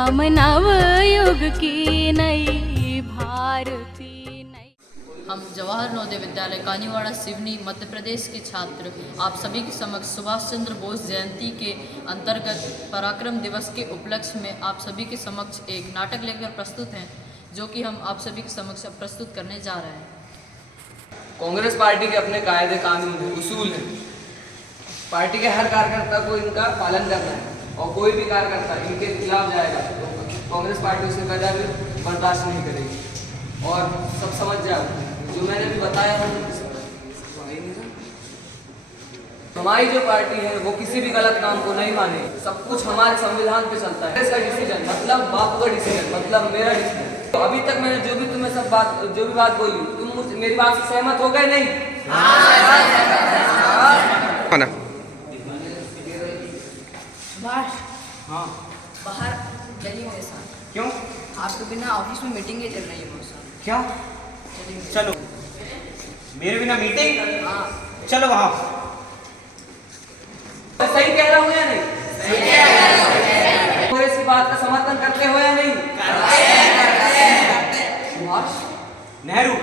हम नवयुग की नई भारती नई। हम जवाहर नवोदय विद्यालय कानीवाड़ा सिवनी मध्य प्रदेश के छात्र आप सभी के समक्ष सुभाष चंद्र बोस जयंती के अंतर्गत पराक्रम दिवस के उपलक्ष्य में आप सभी के समक्ष एक नाटक लेकर प्रस्तुत हैं, जो कि हम आप सभी के समक्ष अब प्रस्तुत करने जा रहे हैं। कांग्रेस पार्टी के अपने कायदे कानून हैं, उसूल हैं। पार्टी के हर कार्यकर्ता को इनका पालन करना है और कोई भी कार्यकर्ता इनके खिलाफ जाएगा तो कांग्रेस पार्टी उसे कदापि बर्दाश्त नहीं करेगी। और सब समझ जाओ, जो मैंने अभी बताया है, हमारी जो पार्टी है वो किसी भी गलत काम को नहीं मानेगी। सब कुछ हमारे संविधान पे चलता है। इसका डिसीजन मतलब बापू का डिसीजन मतलब मेरा डिसीजन। तो अभी तक मैंने जो भी बात बोली, तुम मेरी बात से सहमत हो गए? नहीं? सुभाष, हाँ। बाहर चलिए मेरे साथ। क्यों? आपके बिना ऑफिस में मीटिंगें चल रही है बहुत सारी। क्या? चलिए। चलो। मेरे बिना मीटिंग? हाँ। चलो वहाँ। सही कह रहा हूँ या नहीं? सही कह रहे हो। कांग्रेस की बात का समर्थन करते हो या नहीं? सुभाष, नेहरू,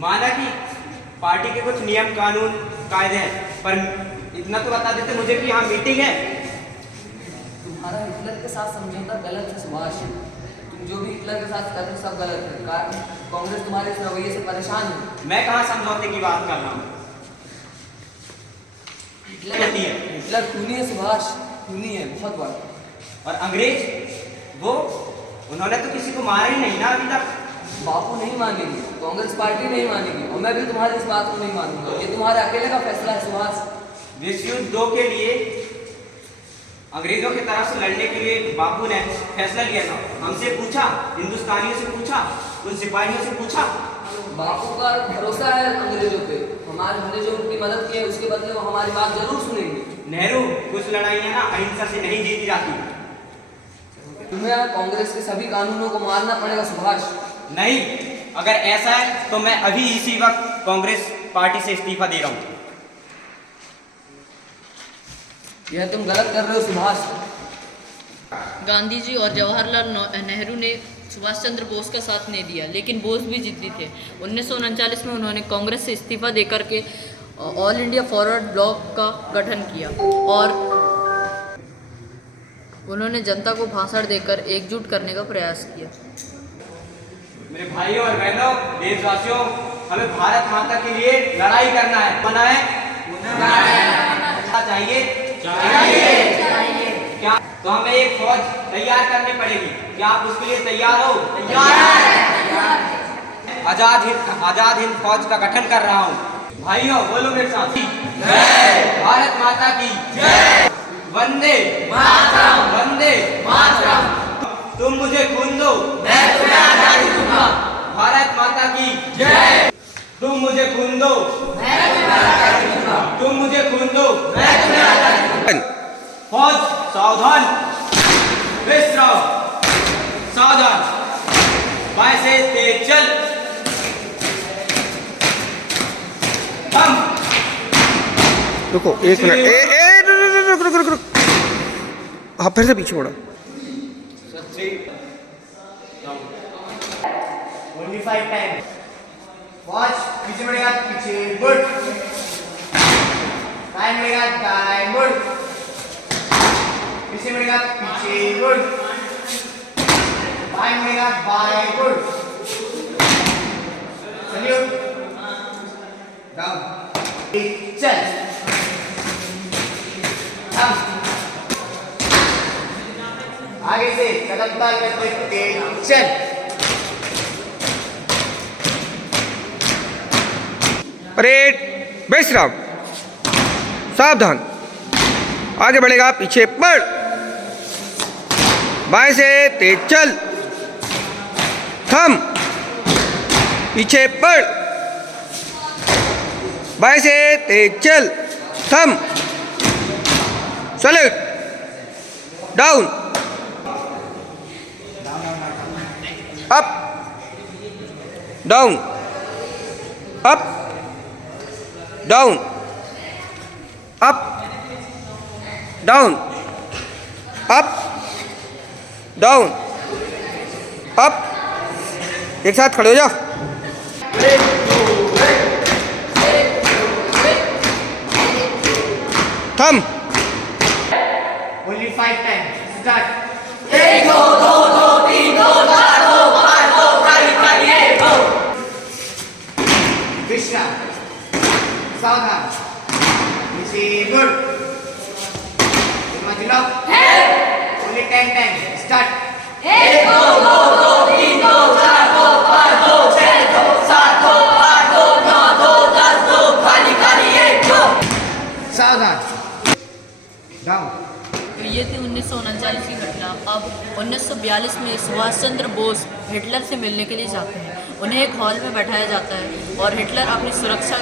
माना कि पार्टी के कुछ नियम कानून कायदे हैं, पर इतना तो बता देते मुझे कि यहाँ मीटिंग है। तुम्हारा हिटलर के साथ समझौता गलत है सुभाष। तुम जो भी हिटलर के साथ कर रहे हो सब गलत है। कांग्रेस तुम्हारे इस रवैये से परेशान है। मैं कहाँ समझौते की बात कर रहा हूँ। हिटलर खूनी है सुभाष, खूनी है बहुत बड़ा। और अंग्रेज वो उन्होंने तो किसी को मारा ही नहीं ना अभी तक। बापू नहीं मानेगी, कांग्रेस पार्टी नहीं मानेगी और मैं भी तुम्हारी इस बात को नहीं मानूंगा। ये तुम्हारे अकेले का फैसला है सुभाष। विश्व युद्ध 2 के लिए अंग्रेजों की तरफ से लड़ने के लिए बापू ने फैसला लिया था। हमसे पूछा, हिंदुस्तानियों से पूछा, उन सिपाहियों से पूछा। बापू का भरोसा है अंग्रेजों पे। हमने जो उनकी मदद की है उसके बदले वो हमारी बात जरूर सुनेंगे। नेहरू, कुछ लड़ाइयाँ ना अहिंसा से नहीं जीती जाती। तुम्हें कांग्रेस के सभी कानूनों को मानना पड़ेगा सुभाष। नहीं, अगर ऐसा है तो मैं अभी इसी वक्त कांग्रेस पार्टी से इस्तीफा दे रहा हूँ। यह तुम गलत कर रहे हो सुभाष। गांधी जी और जवाहरलाल नेहरू ने सुभाष चंद्र बोस का साथ नहीं दिया, लेकिन बोस भी जिद्दी थे। 1939 में उन्होंने कांग्रेस से इस्तीफा देकर के ऑल इंडिया फॉरवर्ड ब्लॉक का गठन किया और उन्होंने जनता को भाषण देकर एकजुट करने का प्रयास किया। मेरे भाइयों और बहनों, देशवासियों, हमें भारत माता के लिए लड़ाई करना है। बना है? चाहिए? क्या? तो हमें एक फौज तैयार करनी पड़ेगी। क्या आप उसके लिए तैयार हो? आजाद हिंद फौज का गठन कर रहा हूँ। भाइयों बोलो मेरे साथ, भारत माता की जय, वंदे मातरम, वंदे मातरम। तुम मुझे खून दो, मैं तुम्हें आजादी दूंगा। भारत माता की जय। तुम मुझे खून दो, मैं तुम्हें आजादी दूंगा। तुम मुझे खून दो, मैं तुम्हें आजादी दूंगा। फौज सावधान, विश्राम, सावधान, बाएं से तेज चल। हम रुको एक मिनट, रुक। हाँ फिर से पीछे मुड़ा। Only 5 times. Watch, पीछे मुड़ेगा, पीछे मुड़। दाएं मुड़ेगा, दाएं मुड़। पीछे मुड़ेगा, पीछे मुड़। बाएं मुड़ेगा, बाएं मुड़। सैल्यूट। डाउन। चल। आगे से कदम ताल करते हुए चल। परेड, विश्राम, सावधान, आगे बढ़ेगा, पीछे बढ़, बाएं से तेज चल, थम, पीछे बढ़, बाएं से तेज चल, थम, salute, down, up, down, up, down, up, down, up, down, up, एक साथ खड़े हो जाओ। थम, Only 5 times. Start. विश्राम, सावधान, नीचे गुड, मतलब only 10 times. Start. सावधान, डाउन। तो ये थी 1939 की घटना। अब 1942 में सुभाष चंद्र बोस हिटलर से मिलने के लिए जाते हैं। उन्हें एक हॉल में बैठाया जाता है और हिटलर अपनी सुरक्षा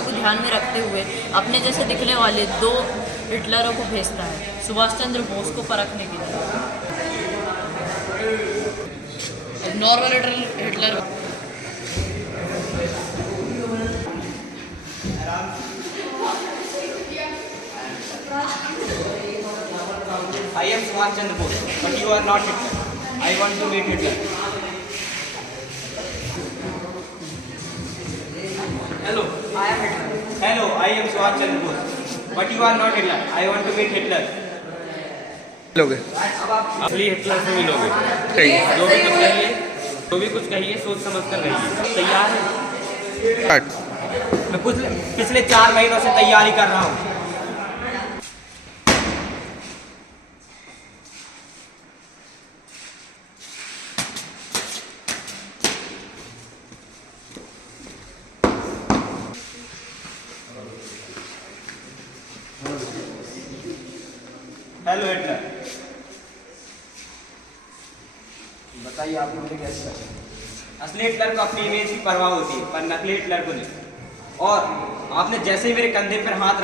को ध्यान में रखते हुए अपने जैसे दिखने वाले 2 हिटलरों को भेजता है सुभाष चंद्र बोस को परखने के लिए। Normal Hitler I am Subhash Chandra Bose, but you are not Hitler. I want to meet Hitler. Hello, I am Hitler. Hello, I am Subhash Chandra Bose, but you are not Hitler. I want to meet Hitler. लोगे असली Hitler से मिलोगे। सही, जो भी कुछ कहिए सोच समझ कर रहिए। तैयार है? स्टार्ट। मैं पिछले 4 महीनों से तैयारी कर रहा हूँ। Hello Hitler. बताइए आप मुझे कैसे? असली हिटलर को अपनी इमेज की परवाह होती है, पर नकली हिटलर को नहीं। और आपने जैसे ही मेरे कंधे पर हाथ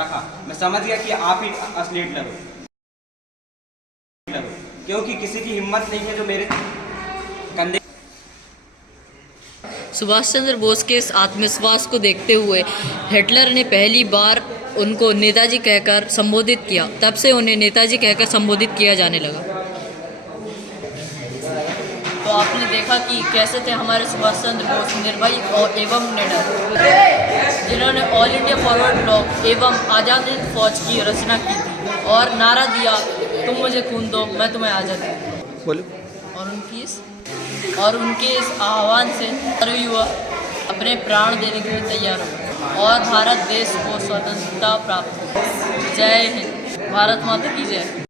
रखा, मैं समझ गया कि आप ही असली हिटलर हो, क्योंकि किसी की हिम्मत नहीं है जो मेरे कंधे। सुभाष चंद्र बोस के इस आत्मविश्वास को देखते हुए हिटलर ने पहली बार उनको नेताजी कहकर संबोधित किया। तब से उन्हें नेताजी कहकर संबोधित किया जाने लगा। तो आपने देखा कि कैसे थे हमारे सुभाष चंद्र बोस, निर्भय और एवं निडर, जिन्होंने ऑल इंडिया फॉरवर्ड ब्लॉक एवं आज़ाद हिंद फौज की रचना की थी और नारा दिया, तुम मुझे खून दो मैं तुम्हें आज़ादी दूँ। बोलो। और उनके इस आह्वान से हर युवा अपने प्राण देने के लिए तैयार हो और भारत देश को स्वतंत्रता प्राप्त हो। जय हिंद, भारत माता की जय।